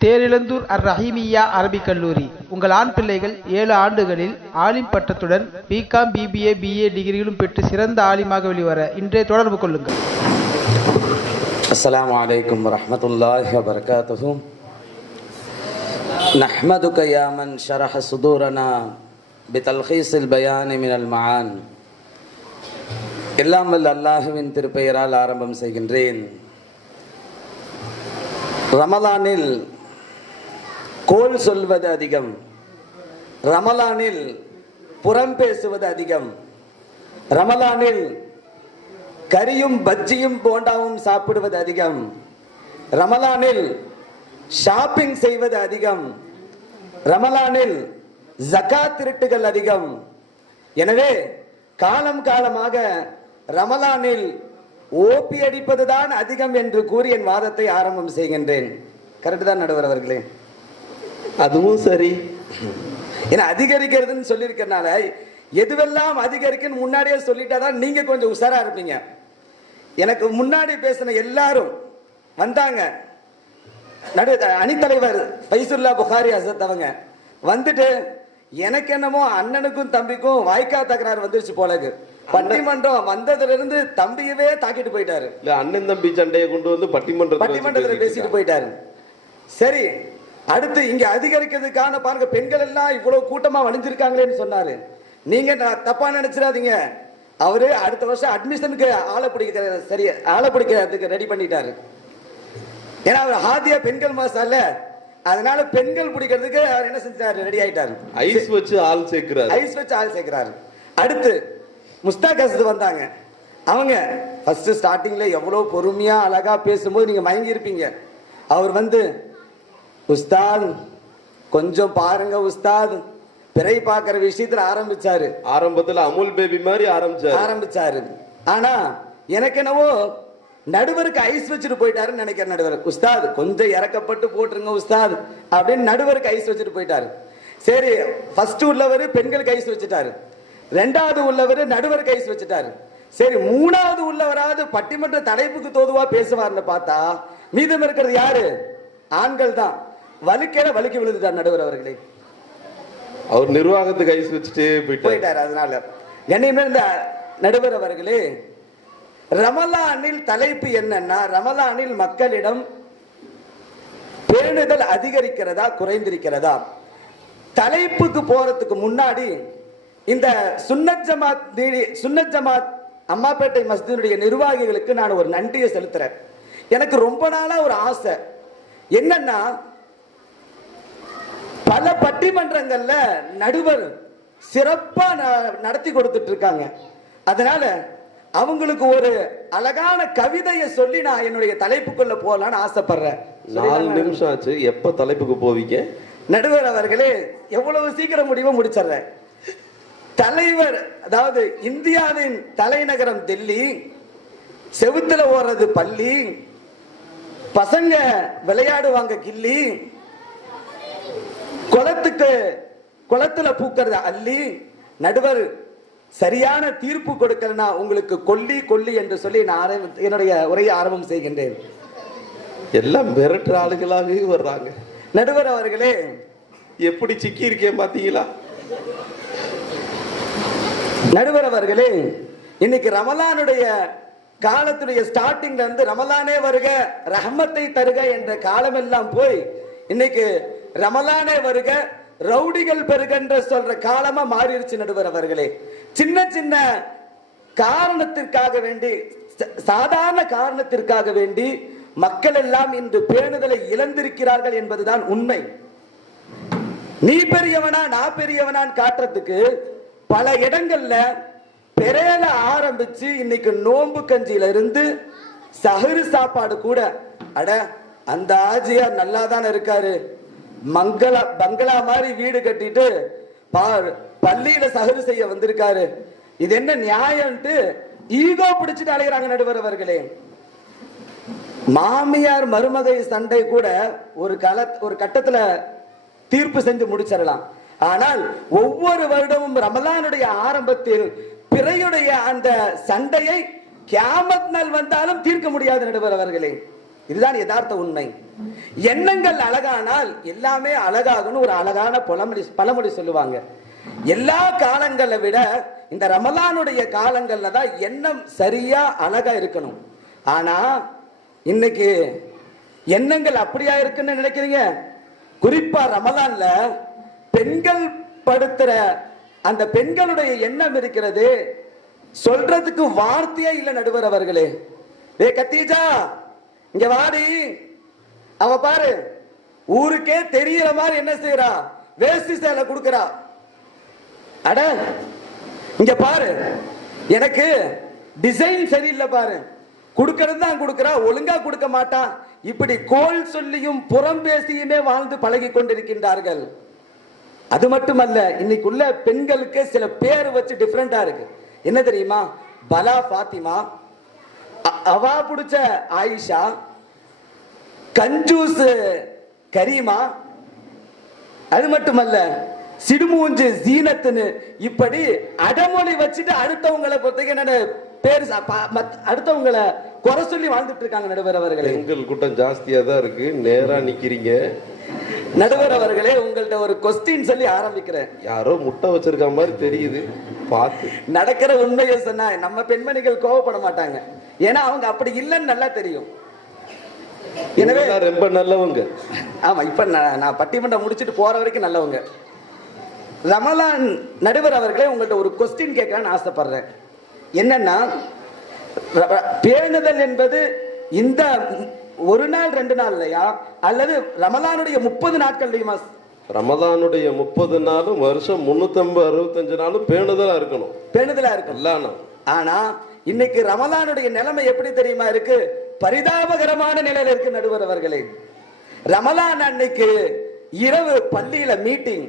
தேரிழந்தூர் அர் ரஹீமியா அரபிக் கல்லூரி உங்கள் ஆண் பிள்ளைகள் ஏழு ஆண்டுகளில் ஆலிம் பட்டத்துடன் பிகாம் பிபிஏ பிஏ டிகிரிகளும் பெற்று சிறந்த ஆலிமாக வெளிவர இன்றே தொடர்பு கொள்ளுங்கள் السلام عليكم ورحمة الله وبركاته نحمدك يا من شرح صدورنا بتلخيص البيان من المعان எல்லாம் வல்ல அல்லாஹுவின் திருப்பெயரால் ஆரம்பம் செய்கின்றேன் ரமலானில் கோல் சொல்வது அதிகம். ரமலானில் புறம் பேசுவது அதிகம். ரமலானில் கரியும் பஜ்ஜியும் போண்டாவும் சாப்பிடுவது அதிகம். ரமலானில் ஷாப்பிங் செய்வது அதிகம். ரமலானில் ஜக்கா திருட்டுகள் அதிகம். எனவே காலம் காலமாக ரமலானில் ஓப்பி அடிப்பதுதான் அதிகம் என்று கூறி என் வாதத்தை ஆரம்பம் செய்கின்றேன். கரெக்டு தான் நடுவர் அவர்களே. அதுவும் சரி. ஏன்னா அதிகரிக்கிறதுன்னு சொல்லியிருக்கறனால எதுவெல்லாம் அதிகரிக்குன்னு முன்னாடியே சொல்லிட்டாதான் நீங்க கொஞ்சம் உஷாரா இருப்பீங்க. எனக்கு முன்னாடி பேசின எல்லாரும் வந்தாங்க. நடு அணித்தலைவர் ஃபைசுல்லா புகாரி அசத் அவங்க வந்துட்டு எனக்கு என்னமோ அண்ணனுக்கும் தம்பிக்கும் வாய்க்கா தகராறு வந்துருச்சு போலக்கு. பட்டிமன்றம் வந்ததுல இருந்து தம்பியவே தாக்கிட்டு போயிட்டாரு. இல்ல அண்ணன் தம்பி சண்டையை கொண்டு வந்து பட்டிமன்றத்துல வச்சு பட்டிமன்றத்துல பேசிட்டு போயிட்டாரு. சரி அடுத்து இங்க அதிகரிக்கிறதுக்கான பாருங்க பெண்கள் எல்லாம் இவ்வளவு கூட்டமா வணிஞ்சிருக்காங்களேன்னு சொன்னாரு. நீங்க தப்பா நினைச்சிடாதீங்க. அவரு அடுத்த வருஷம் அட்மிஷனுக்கு ஆளை பிடிக்க சரி ஆளை பிடிக்கிறதுக்கு ரெடி பண்ணிட்டாரு. ஏன்னா அவர் ஹாதியா பெண்கள் மாசம்ல அதனால பெண்கள் பிடிக்கிறதுக்கு அவர் என்ன செஞ்சாரு ரெடி ஆயிட்டாரு. ஐஸ் வச்சு ஆள் சேர்க்கிறாரு. ஐஸ் வச்சு ஆள் சேர்க்கிறாரு. அடுத்து முஸ்தாக் அசது வந்தாங்க. அவங்க ஃபர்ஸ்ட் ஸ்டார்டிங்ல எவ்வளவு பொறுமையா அழகா பேசும்போது நீங்க மயங்கி இருப்பீங்க. அவர் வந்து உஸ்தாத் கொஞ்சம் பாருங்க உஸ்தாத். பிறை பார்க்கிற விஷயத்துல ஆரம்பிச்சாரு. ஆரம்பத்துல அமுல் பேபி மாதிரி ஆரம்பிச்சாரு. ஆரம்பிச்சாரு. ஆனா எனக்கு என்னவோ நடுவருக்கு ஐஸ் வச்சுட்டு போயிட்டாருன்னு நினைக்கிறேன் நடுவர். உஸ்தாத் கொஞ்சம் இறக்கப்பட்டு போட்டுருங்க உஸ்தாத் அப்படின்னு நடுவருக்கு ஐஸ் வச்சுட்டு போயிட்டாரு. சரி ஃபர்ஸ்ட் உள்ளவர் பெண்களுக்கு ஐஸ் வச்சுட்டாரு. ரெண்டாவது உள்ளவர் நடுவருக்கு ஐஸ் வச்சுட்டாரு. சரி மூணாவது உள்ளவராவது பட்டிமன்ற தலைப்புக்கு தோதுவா பேசுவார்னு பார்த்தா மீதம் இருக்கிறது யாரு? ஆண்கள் தான். வலுக்கேட வலுக்கி விழுந்துட்டார் நடுவர் அவர்களே. அவர் நிர்வாகத்துக்கு ஐஸ் வச்சுட்டே போயிட்டாரு. அதனால. கண்ணியமே இந்த நடுவர் அவர்களே ரமலானில் தலைப்பு என்னன்னா ரமலானில் மக்களிடம் பேணுதல் அதிகரிக்கிறதா குறைந்திருக்கிறதா? தலைப்புக்கு போறதுக்கு முன்னாடி இந்த சுன்னத் ஜமாத் சுன்னத் ஜமாத் அம்மாப்பேட்டை மஸ்ஜிதுடைய நிர்வாகிகளுக்கு நான் ஒரு நன்றியை செலுத்துறேன். எனக்கு ரொம்ப நாளா ஒரு ஆசை. என்னன்னா பல பட்டிமன்றங்கள்ல நடுவர் சிறப்பா நடத்தி கொடுத்துட்டு இருக்காங்க அதனால அவங்களுக்கு ஒரு அழகான கவிதையை சொல்லி நான் என்னுடைய தலைப்புக்குள்ள போகலான்னு ஆசைப்படுறேன். நாலு நிமிஷம் ஆச்சு. எப்ப தலைப்புக்கு போவீங்க? நடுவர் அவர்களே எவ்வளவு சீக்கிரம் முடிவோ முடிச்சிடுறேன். தலைவர் அதாவது இந்தியாவின் தலைநகரம் டெல்லி செவுத்துல ஓடுறது பள்ளி பசங்க விளையாடுவாங்க கில்லி குளத்துக்கு குளத்துல பூக்கிறது அள்ளி நடுவர் சரியான தீர்ப்பு கொடுக்கலனா உங்களுக்கு கொல்லி கொல்லி என்று சொல்லி நான் என்னுடைய உரையை ஆரம்பம் செய்கின்றேன். எல்லாம் மிரட்டுற ஆளுகளாவே வர்றாங்க. நடுவர் அவர்களே எப்படி சிக்கி இருக்கேன் பாத்தீங்களா? நடுவர் அவர்களே இன்னைக்கு ரமலானுடைய காலத்துடைய ஸ்டார்டிங்ல இருந்து ரமலானே வருக ரஹமத்தை தருக என்ற காலமெல்லாம் போய் இன்னைக்கு ரமலானே வருக ரவுடிகள் பெருகன்ற சொல்ற காலமா மாறிடுச்சு நடுவர் அவர்களே. சின்ன சின்ன காரணத்திற்காக வேண்டி ச- சாதாரண காரணத்திற்காக வேண்டி மக்கள் எல்லாம் இன்று பேணுதலை இழந்திருக்கிறார்கள் என்பதுதான் உண்மை. நீ பெரியவனா நான் பெரியவனான்னு காட்டுறதுக்கு பல இடங்கள்ல பெரேல ஆரம்பிச்சு இன்னைக்கு நோன்பு கஞ்சியில இருந்து சகரு சாப்பாடு கூட. அட அந்த ஆஜியார் நல்லா தானே இருக்காரு. மங்களா பங்களா மாதிரி வீடு கட்டிட்டு பள்ளியில சஹரு செய்ய வந்திருக்காரு. இது என்ன நியாயம்ட்டு ஈகோ பிடிச்சிட்டு அலைகிறாங்க நடுவர் அவர்களே. மாமியார் மருமகை சண்டை கூட ஒரு கால ஒரு கட்டத்துல தீர்ப்பு செஞ்சு முடிச்சிடலாம். ஆனால் ஒவ்வொரு வருடமும் ரமலானுடைய ஆரம்பத்தில் பிறையுடைய அந்த சண்டையை கியாமத் நாள் வந்தாலும் தீர்க்க முடியாது நடுவர் அவர்களே. இதுதான் யதார்த்த உண்மை. எண்ணங்கள் அழகானால் எல்லாமே அழகாகும்னு ஒரு அழகான பழமொழி பழமொழி சொல்லுவாங்க. எல்லா காலங்களை விட இந்த ரமலானுடைய காலங்கள்ல தான் எண்ணம் சரியா அழகா இருக்கணும். ஆனா இன்னைக்கு எண்ணங்கள் அப்படியா இருக்குன்னு நினைக்கிறீங்க? குறிப்பா ரமலான்ல பெண்கள் படுத்துற அந்த பெண்களுடைய எண்ணம் இருக்கிறது சொல்றதுக்கு வார்த்தையே இல்லை நடுவர் அவர்களே. ஏ கத்தீஜா இங்க வாடி. அவ பாரு ஊருக்கே தெரியற மாதிரி என்ன செய்யறா வேஷ்டி சேலை கொடுக்கறா. அட இங்க பாரு எனக்கு டிசைன் சரியில்லை பாரு. கொடுக்கறது தான் கொடுக்கறா ஒழுங்கா கொடுக்க மாட்டா. இப்படி கோல் சொல்லியும் புறம் பேசியுமே வாழ்ந்து பழகி கொண்டிருக்கின்றார்கள். அது மட்டுமல்ல இன்னைக்குள்ள பெண்களுக்கு சில பேர் வச்சு டிஃப்ரெண்டா இருக்கு. என்ன தெரியுமா? பலா பாத்திமா அவா புடிச்ச ஆயிஷா கஞ்சூஸ் கரீமா அது மட்டுமல்ல சிடுமூஞ்சு ஜீனத்துன்னு இப்படி அடமொழி வச்சுட்டு அடுத்தவங்களை பொறுத்தவரைக்கும் என்னென்ன பேர் அடுத்தவங்களை குறை சொல்லி வாழ்ந்துட்டு இருக்காங்க நடுவர் அவர்களே. பெண்கள் கூட்டம் ஜாஸ்தியா தான் இருக்கு. நேரா நிக்கிறீங்க. நடுவர் அவர்களே உங்கள்ட்ட ஒரு கொஸ்டின் சொல்லி ஆரம்பிக்கிறேன். யாரோ முட்டை வச்சிருக்க மாதிரி தெரியுது. பார்த்து. நடக்கிற உண்மையை சொன்னா நம்ம பெண்மணிகள் கோவப்பட மாட்டாங்க. ஏன்னா அவங்க அப்படி இல்லைன்னு நல்லா தெரியும். எனவே ரொம்ப நல்லவங்க. ஆமா இப்ப நான் பட்டிமன்றம் முடிச்சிட்டு போற வரைக்கும் நல்லவங்க. ரமலான் நடுவர் அவர்களே உங்கள்ட்ட ஒரு கொஸ்டின் கேட்கலான்னு ஆசைப்படுறேன். என்னன்னா பேணுதல் என்பது இந்த ஒரு நாள் ரெண்டு நாள் இல்லையா? அல்லது ரமலானுடைய முப்பது நாட்கள்லையுமா ரமதானுடைய முப்பது நாளும் வருஷம் முன்னூத்தம்பது அறுபத்தஞ்சு நாளும் பேணுதலா இருக்கணும். பேணுதலா இருக்கும் நாள் ஆனா இன்னைக்கு ரமலானுடைய நிலைமை எப்படி தெரியுமா இருக்கு? பரிதாபகரமான நிலையில இருக்கு நடுவர் அவர்களே ரமலான் அன்னைக்கு இரவு பள்ளியில மீட்டிங்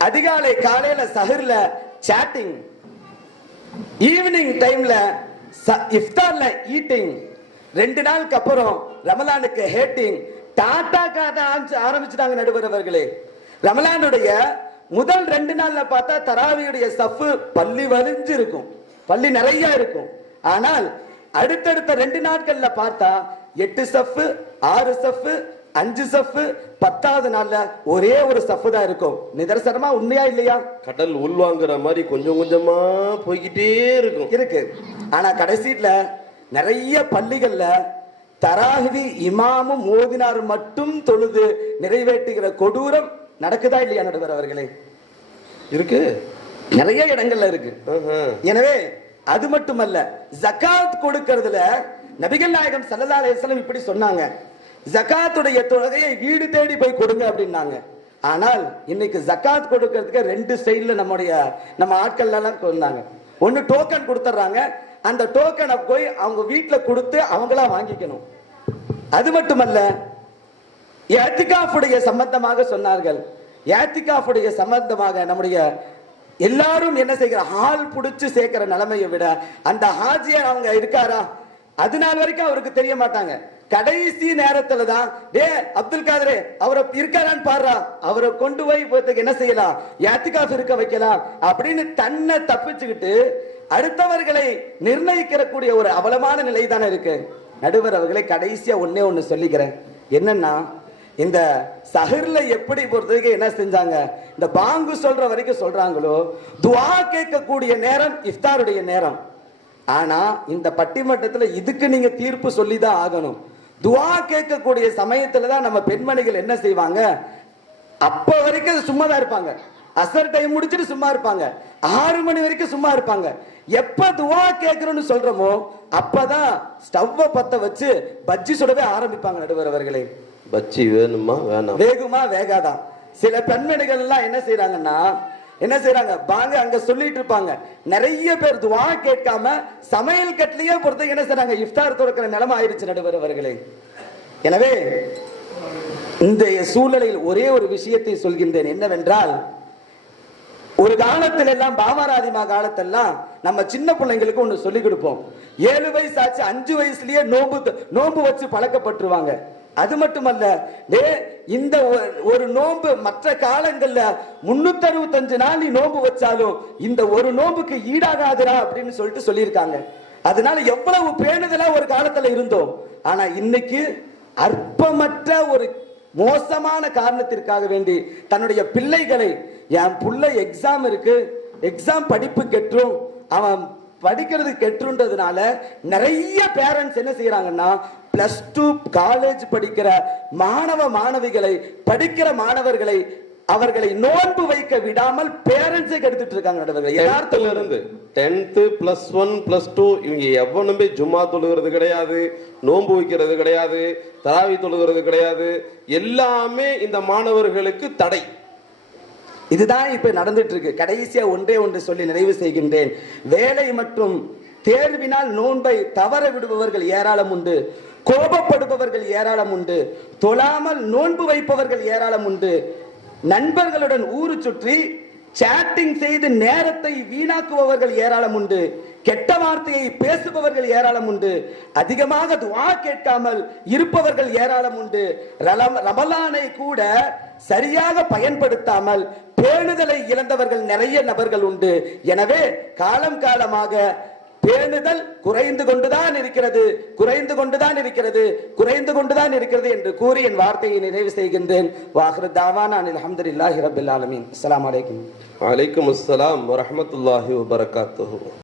அதிகாலை காலையில சஹர்ல சாட்டிங் ஈவினிங் டைம்ல இஃப்தார்ல ஈட்டிங் ரெண்டு நாளுக்கு அப்புறம் ரமலானுக்கு ஹேட்டிங் டாடா காட்ட ஆரம்பிச்சுட்டாங்க நடுவர் அவர்களே ரமலானுடைய முதல் ரெண்டு நாள்ல பார்த்தா தராவியுடைய சஃப்பு பள்ளி வலிஞ்சு இருக்கும் பள்ளி நிறைய இருக்கும். ஆனால் அடுத்தடுத்த ரெண்டு நாட்கள்ல பார்த்தா எட்டு சஃப்பு ஆறு சஃப்பு அஞ்சு சஃப்பு பத்தாவது நாள்ல ஒரே ஒரு சஃப்பு தான் இருக்கும். நிதர்சனமா உண்மையா இல்லையா? கடல் உள்வாங்குற மாதிரி கொஞ்சம் கொஞ்சமா போய்கிட்டே இருக்கும். இருக்கு. ஆனா கடைசியில நிறைய பள்ளிகள்ல தராஹிவி இமாமும் மோதினார் மட்டும் தொழுது நிறைவேற்றுகிற கொடூரம் நடக்குதா இல்லையா நடுவர் அவர்களே? இருக்கு. நிறைய இடங்கள்ல இருக்கு. எனவே அது மட்டுமல்ல ஜகாத் கொடுக்கறதுல நபிகள் நாயகம் ஸல்லல்லாஹு அலைஹி வஸல்லம் இப்படி சொன்னாங்க. ஜகாத்துடைய தொகையை வீடு தேடி போய் கொடுங்க அப்படின்னாங்க. ஆனால் இன்னைக்கு ஜகாத் கொடுக்கறதுக்கு ரெண்டு ஸ்டைல்ல நம்முடைய நம்ம ஆட்கள் எல்லாம் கொண்டாங்க. ஒன்னு டோக்கன் கொடுத்துட்றாங்க அந்த டோக்கனை போய் அவங்க வீட்டுல கொடுத்து அவங்களா வாங்கிக்கணும். அது மட்டுமல்ல ஏத்திகாஃபுடைய சம்பந்தமாக சொன்னார்கள். ஏத்திகாஃபுடைய சம்பந்தமாக நம்முடைய எல்லாரும் என்ன செய்கிற ஆள் புடிச்சு சேர்க்கிற நிலைமையை விட அந்த ஹாஜியார் அவங்க இருக்காரா? அது நாள் வரைக்கும் அவருக்கு தெரிய மாட்டாங்க. கடைசி நேரத்துல தான் டே அப்துல் காதரே அவரை இருக்காரான்னு பாடுறா அவரை கொண்டு போய் போறதுக்கு என்ன செய்யலாம்? ஏத்திகாஃப் இருக்க வைக்கலாம். அப்படின்னு தன்னை தப்பிச்சுக்கிட்டு அடுத்தவர்களை நிர்ணயிக்கிற கூடிய ஒரு அவலமான நிலை தானே இருக்கு. நடுவர் அவர்களை கடைசியா ஒண்ணே ஒண்ணு சொல்லிக்கிறேன். என்னன்னா இந்த சஹர்ல எப்படி பொறுத்தவரைக்கும் என்ன செஞ்சாங்க? இந்த பாங்கு சொல்ற வரைக்கும் சொல்றாங்களோ துவா கேட்கக்கூடிய நேரம் இஃப்தாருடைய நேரம். ஆனா இந்த பட்டிமன்றத்துல இதுக்கு நீங்க தீர்ப்பு சொல்லி தான் ஆகணும். துவா கேட்கக்கூடிய சமயத்துல தான் நம்ம பெண்மணிகள் என்ன செய்வாங்க? அப்ப வரைக்கும் சும்மா தான் இருப்பாங்க. அசர் டைம் முடிச்சுட்டு சும்மா இருப்பாங்க. ஆறு மணி வரைக்கும் சும்மா இருப்பாங்க. எப்ப துவா கேட்கணும்னு சொல்றோமோ அப்பதான் ஸ்டவ்வை பத்த வச்சு பஜ்ஜி சுடவே ஆரம்பிப்பாங்க நடுவர் அவர்களே. பச்சி வேணுமா வேணாம்? வேகுமா வேகாதா? சில பெண்மணிகள் எல்லாம் என்ன செய்யறாங்கன்னா என்ன செய்யறாங்க பாங்க அங்க சொல்லிட்டு இருப்பாங்க. நிறைய பேர் துவா கேட்காம சமையல் கட்டிலேயே பொறுத்த என்ன செய்யறாங்க இஃப்தார் துறக்கிற நிலைமை ஆயிடுச்சு நடுவர் அவர்களே. எனவே இந்த சூழ்நிலையில் ஒரே ஒரு விஷயத்தை சொல்கின்றேன். என்னவென்றால் ஒரு காலத்துல எல்லாம் பாமராதிமா காலத்தெல்லாம் நம்ம சின்ன பிள்ளைங்களுக்கு ஒன்று சொல்லிக் கொடுப்போம். ஏழு வயசு ஆச்சு அஞ்சு வயசுலயே நோம்பு நோம்பு வச்சு பழக்கப்பட்டுருவாங்க. அது மட்டுமல்ல டே இந்த ஒ- ஒரு நோன்பு மற்ற காலங்கள்ல முன்னூத்தி அறுபத்தஞ்சு நாள் நீ நோன்பு வச்சாலும் இந்த ஒரு நோன்புக்கு ஈடாகாதுடா அப்படின்னு சொல்லிட்டு சொல்லியிருக்காங்க. அதனால எவ்வளவு பேணுதலா ஒரு காலத்துல இருந்தோம். ஆனா இன்னைக்கு அற்பமற்ற ஒரு மோசமான காரணத்திற்காக வேண்டி தன்னுடைய பிள்ளைகளை என் புள்ள எக்ஸாம் இருக்கு எக்ஸாம் படிப்பு கெற்றும் அவன் படிக்கிறது கெட்டுன்றதுனால நிறைய பேரண்ட்ஸ் என்ன செய்யறாங்கன்னா பிளஸ் டூ காலேஜ் படிக்கிற மாணவ மாணவிகளை படிக்கிற மாணவர்களை அவர்களை நோன்பு வைக்க விடாமல் பேரண்ட்ஸை கெடுத்துட்டு இருக்காங்க நடுவர்களே. யதார்த்தம் இருந்து tenth plus one plus two இவங்க எவனுமே ஜும்மா தொழுகிறது கிடையாது நோன்பு வைக்கிறது கிடையாது தராவி தொழுகிறது கிடையாது. எல்லாமே இந்த மாணவர்களுக்கு தடை. இதுதான் இப்ப நடந்துட்டு இருக்கு கடைசியா ஒன்றே ஒன்று சொல்லி நிறைவு செய்கின்றேன். வேலை மற்றும் தேர்வினால் நோன்பை தவற விடுபவர்கள் ஏராளம் உண்டு. கோபப்படுபவர்கள் ஏராளம் உண்டு. தொழாமல் நோன்பு வைப்பவர்கள் ஏராளம் உண்டு. நண்பர்களுடன் ஊரு சுற்றி சாட்டிங் செய்து நேரத்தை வீணாக்குபவர்கள் ஏராளம் உண்டு. கெட்ட வார்த்தையை பேசுபவர்கள் ஏராளம் உண்டு. அதிகமாக துவா கேட்காமல் இருப்பவர்கள் ஏராளம் உண்டு. ரமலானை கூட சரியாக பயன்படுத்தாமல் பேணுதலை இழந்தவர்கள் நிறைய நபர்கள் உண்டு. எனவே காலம் காலமாக பேணுதல் குறைந்து கொண்டுதான் இருக்கிறது குறைந்து கொண்டுதான் இருக்கிறது குறைந்து கொண்டுதான் இருக்கிறது என்று கூறி என் வார்த்தையை நிறைவு செய்கின்றேன். வாஹ்ரு தாவானா அல்ஹம்துலில்லாஹி ரப்பில் ஆலமீன். அஸ்ஸலாமு அலைக்கும். அலைக்கும் அஸ்ஸலாம் வரஹ்மத்துல்லாஹி வபரகாத்துஹு.